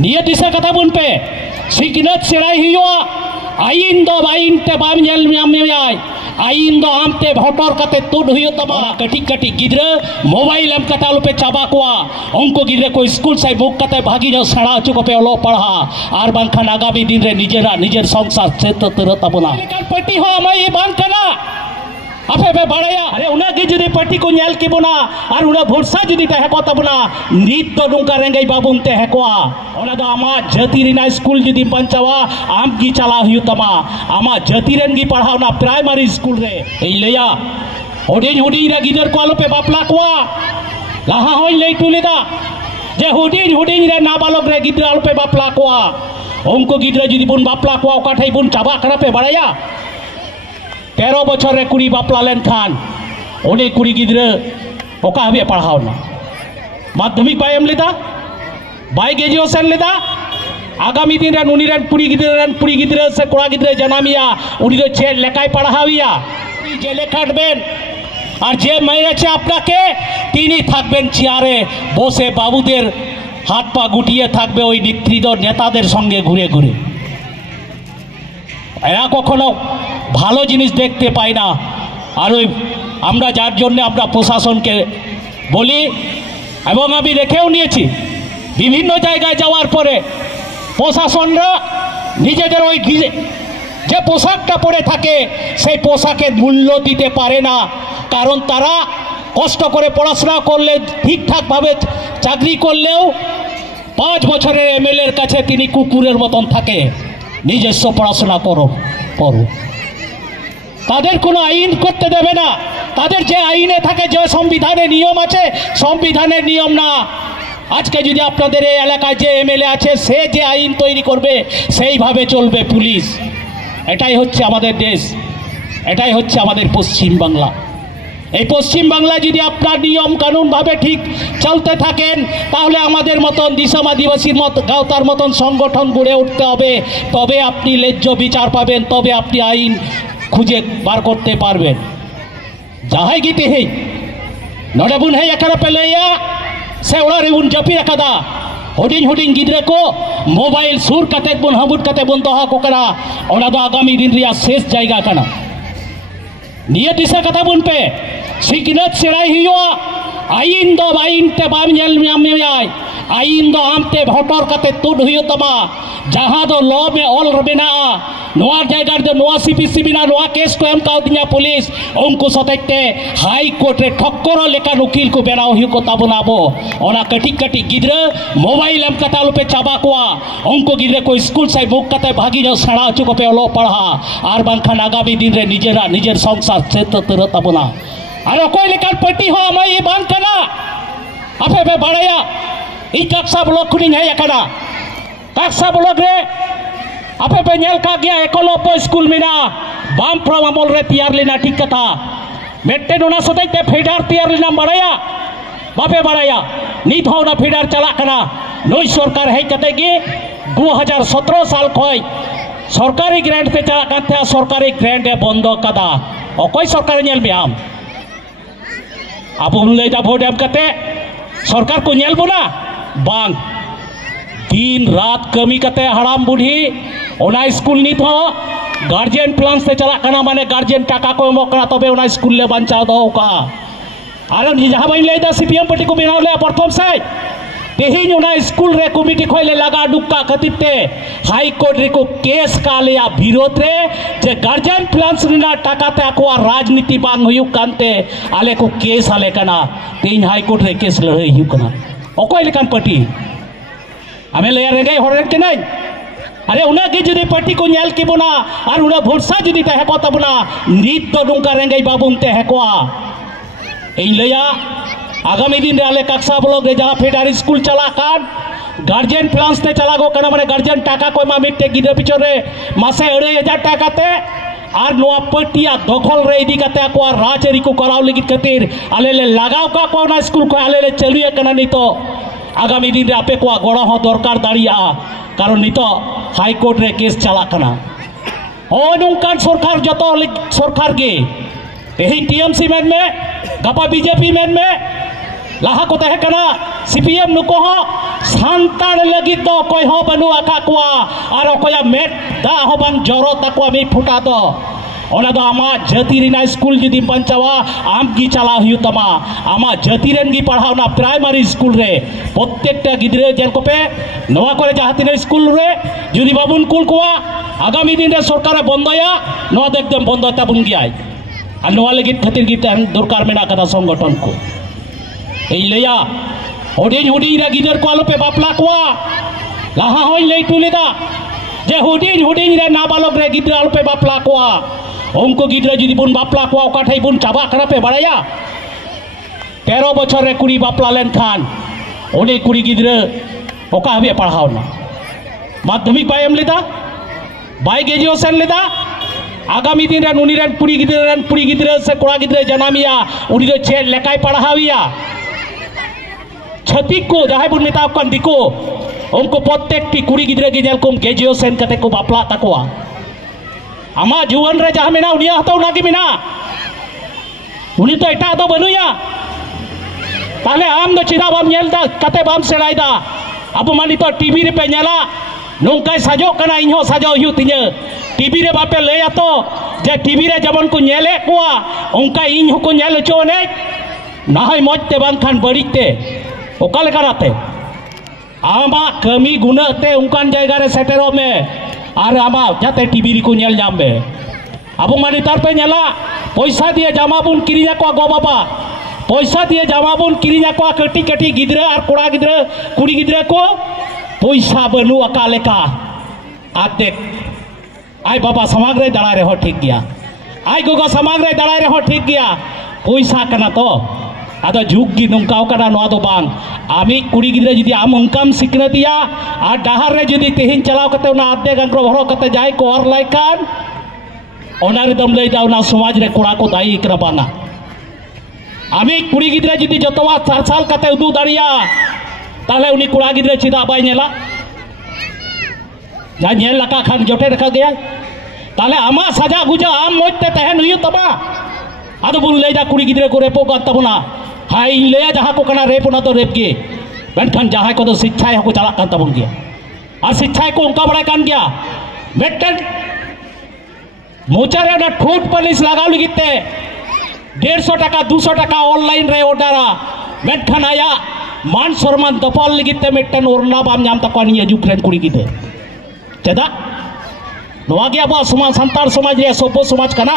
निया दिशा कथा बुन पे सिकनत सेराई हुआ आईन दो आईन ते बाम नेल मियाय आईन दो आमते भोटर कते तुड हुयो तमा कटी कटी गिद्रा मोबाइल एम कता लोपे चाबा कोआ उनको गिद्रा को स्कूल से बुक कते भागी जो सड़ा चुको पे लो पढ़ा आर बांखान आगामी दिन रे निजेर संसार से तो तरत तबना पट्टी हो अमाय बांग कना आपे पे बाड़ाया अरे उना गे जुदी पट्टी को नेल की बुना और उना भरसा जुदी तहे को तबना नीत तो नुका रेंगई बाबुन तहे कोआ ओना दो आमा जाति रिना स्कूल जुदी पंचावा आम की चला हुई तमा आमा जाति रेन की पढ़ावना प्राइमरी स्कूल रे ए लया हुडिन हुडिन रे गिदर को आलो पे बापला कोआ लाहा होई लई तुलेदा जे हुडिन रे नाबालक रे गिदर आलो पे बापला कोआ उनको गिदर जुदी बुन बापला कोआ ओकाठाई बुन चाबा करा पे बाड़ाया 13 बछर रे कुड़ी बापला लेन खान उन्हें कुड़ी गिद्रा ओका हबे पढ़ावना माध्यमिक बाय एम लेदा बाय ग्रेजुएशन लेदा आगामी दिन रे उनी रेन पुड़ी गिद्रा से कोड़ा गिद्रा जनामिया उनी दो छे लेखाय पढ़ाविया जे लेखाटबेन और जे मेरेছে আপনাকে তিনি থাকবেন চেয়ারে বসে বাবুদের হাত পা গুটিয়ে থাকবে ওই নেতৃত্ব নেতাদের সঙ্গে ঘুরে ঘুরে এরা কখনো ভালো জিনিস দেখতে পাই না আর ওই আমরা যার জন্য আমরা প্রশাসনকে বলি এবং আমি রেখেও নিয়েছি বিভিন্ন জায়গায় যাওয়ার পরে প্রশাসনরা নিজেদের ওই যে পোশাকটা পরে থাকে সেই পোশাকের মূল্য দিতে পারে না কারণ তারা কষ্ট করে পড়াশোনা করলে ঠিকঠাকভাবে চাকরি করলেও 5 বছরের এমএলএর কাছে তিনি কুকুরের মতন থাকে নিজস্ব পড়াশোনা করো তাদের কোনো আইন করতে দেবে না তাদের যে আইনে থাকে যে সংবিধানের নিয়ম আছে সংবিধানের নিয়ম না আজকে যদি আপনাদের এই এলাকায় যে এমএলএ আছে সে যে আইন তৈরি করবে সেইভাবে চলবে পুলিশ এটাই হচ্ছে আমাদের দেশ এটাই হচ্ছে আমাদের পশ্চিম বাংলা এই পশ্চিম বাংলা যদি আপনার নিয়ম কানুন ভাবে ঠিক চলতে থাকেন তাহলে আমাদের মতন দিশাম আদিবাসীর মত গাওতার মতন সংগঠন গড়ে উঠতে হবে তবে আপনি ন্যায্য বিচার পাবেন তবে আপনি আইন খুঁজে বার করতে পারবেন যাহাই গীতে হেই নড়ে বুন হেই একারা পেলাইয়া से ओड़ा रे उन जपी रखा हुडिंग गिद्रा को मोबाइल सुर कते बुन हबुट कते बुन दोहा को करा ओना दो आगामी दिन रिया शेष जायगा कना निया दिशा कथा बुन पे सिकनत सेराई हुआ आईन दो आईन ते बाम नेल मियाय आईन दो आमते भोटर कते तुड हुयो तमा जहां दो लॉ में ऑल रबेना नोआ जायगा दो नोआ सीपीसी बिना नोआ केस को एम काउ दिया पुलिस उनको सतेते हाई कोर्ट रे ठक्कर लेका वकील को बेनाव हुयो को ताबनाबो ओना कटी कटी गिद्रा मोबाइल एम कता लोपे चाबा कोआ उनको गिद्रा को स्कूल से बुक कते भागी जो सड़ा चुको पे लो पढ़ा आर बांखान आगामी दिन रे निजेर संसार से तो तरत ताबना और कोई लेकर पट्टी हो अमाय बांग कना आपे पे बाड़ाया ई काक्सा ब्लॉक खुलिंग है एकना काक्सा ब्लॉक रे आपे पे नेल का गया एकलव्य स्कूल मिना बाम प्रम अमल रे तैयार लेना ठीक कथा मेटेन ओना सदैते फेडर तैयार लेना बाड़ाया बापे बाड़ाया नित हो ना फेडर चला कना नई सरकार है कते गे 2017 साल खय सरकारी ग्रांट ते चला काते सरकारी ग्रांट ए बंद कदा अकय सरकार नेल बियाम अब लैदा भोट एम कते सरकार को नेल बोना बांग दिन रात कमी कते हड़ाम बुढ़ी ओना स्कूल नित हो गार्जियन प्लान से चला कना माने गार्जियन टाका को एमो कना तबे ओना स्कूल ले बांचा दो का आरो जहां बाइन लेदा सीपीएम पार्टी को बेनाव ले प्रथम से तेहिन ओना स्कूल रे कमिटी खोले लगा डुक्का खतिते हाई कोर्ट रे को केस का लिया विरोध रे जे गार्जियन प्लान रिना टाका ते को राजनीति बांग हुयु कानते आले को केस आले कना तेहिन हाई कोर्ट रे केस लड़ाई हुयु कना ओकोय लेकान पार्टी आमे ले रेगे होरे के नहीं अरे उना के जुदी पार्टी को नेल की बोना और उना भरसा जुदी तहे को तबना नीत तो नुका रेंगे बाबुन तहे कोआ ए लया आगामी दिन रे आले काक्सा ब्लॉक रे जहां फेडर स्कूल चला कान गार्जियन प्लान्स ते चला गो कना माने गार्जियन टाका को मा मिटे गिदे पिछो रे मासे 2,000 टाका ते और नोआ पटिया दखल रे इदी कते को राजरी को कराव लगी खातिर आले ले लगाव का को ना स्कूल को आले ले चलुए कना नहीं तो आगामी दिन रे आपे को गड़ा हो दरकार दाड़िया कारण नितो हाई कोर्ट रे केस चला कना ओ नुकान सरकार जतो सरकार के एही टीएमसी मेन में गपा बीजेपी मेन में लाहा को तहे कना सीपीएम नुको हो सांतार लगित दो कोई हो बनु आका कुआ और कोया मेट दा हो बंग जोरो तकवा मी फुटा दो ओना दो आमा जाति रिना स्कूल जुदी पंचावा आम की चला हुई तमा आमा जाति रेन की पढ़ाओ ना प्राइमरी स्कूल रे प्रत्येकटा गिद्रे जेल को पे नवा करे जहातिन स्कूल रे जुदी बाबुन कुल कुआ आगामी दिन रे सरकार बंदया नवा एकदम बंद ताबुन गियाय और नवा लगित खातिर की दरकार मेना कदा संगठन को ए लया हुडिंग हुडिंग रे गिदर को आलो पे बापला कुआ लाहा होय लई तुलेदा जे हुडिंग हुडिंग रे नाबालक रे गिदर आलो पे बापला कुआ उनको गिद्रा जुदी बुन बापला को ओकाठाई बुन चाबा करा पे बड़ाया 13 बछर रे कुड़ी बापला लेन खान ओने कुड़ी गिद्रा ओका हबे पढ़ाओ ना माध्यमिक बाय एम लेदा बाय ग्रेजुएशन लेदा आगामी दिन रे उनी रेन कुड़ी गिद्रा से कोड़ा गिद्रा जनामिया उनी रे चेड लेकाय पढ़ाविया छतिक को जहाय बुन मेता कन दिको उनको प्रत्येक टी कुड़ी गिद्रा गे जेल कोम ग्रेजुएशन कते को बापला तकोआ आमा जुवन रे जहाँ मेना उनिया हतो ना की मेना उनी तो एटा दो बनुया ताले आम दो चिदा बाम नेल दा कते बाम सेड़ाय दा अब मानी तो टीवी रे पे नेला नोंकाय साजो कना इहो साजो हिउ तिने टीवी रे बापे लया तो जे टीवी रे जमन को नेले कोआ उनका इन को नेल चोने नाय मजते बांखान बड़ीते ओका लेकाराते आमा कमी गुणते उनकान जायगा रे सेटेरो में और आमा जाते टीवी को नेल जाम बे अब मानी तार पे नेला पैसा दिए जामा बुन किरिया को गो बाबा पैसा दिए जामा बुन किरिया को कटी कटी गिद्रा और कोड़ा गिद्रा कुड़ी गिद्रा को पैसा बनु अका लेका आते आई बाबा समाग रे दड़ा रे हो ठीक गया आई गोगो समाग रे दड़ा रे हो ठीक गया पैसा कना तो आदो जुग की नोंकाव कना नोआ दो बांग आमी कुड़ी गिद्रा जुदी आम उनकाम सिकनतिया आ डाहर रे जुदी तेहिन चलाव कते ना आदे गंग्रो भरो कते जाय को और लायकान ओना रे दम लई दावना समाज रे कोड़ा को दाई इकरा बाना आमी कुड़ी गिद्रा जुदी जतवा साल कते उदु दाड़िया ताले उनी कोड़ा गिद्रा चिदा बाय नेला जा नेल लका खान जोटे रखा गया ताले आमा सजा गुजा आम मोजते तहन हुई तबा आदो बुन लई दा कुड़ी गिद्रा को रेपो का तबना हाय लया जहाँ को कना रेप ना तो रेप के मेनखान जहाँ को तो शिक्षा को चला कान तबन गया और शिक्षा को उनका बड़ा कान गया मेटन मोचारे ना ठूट पुलिस लगा लगिते 150 टाका 200 टाका ऑनलाइन रे ऑर्डरा मेनखान आया मान सम्मान दपाल लगिते मेटन ओरना बाम नाम तक निया जुक्रेन कुड़ी गिते चदा नोआ गया बा समाज संतार समाज रे सोपो समाज कना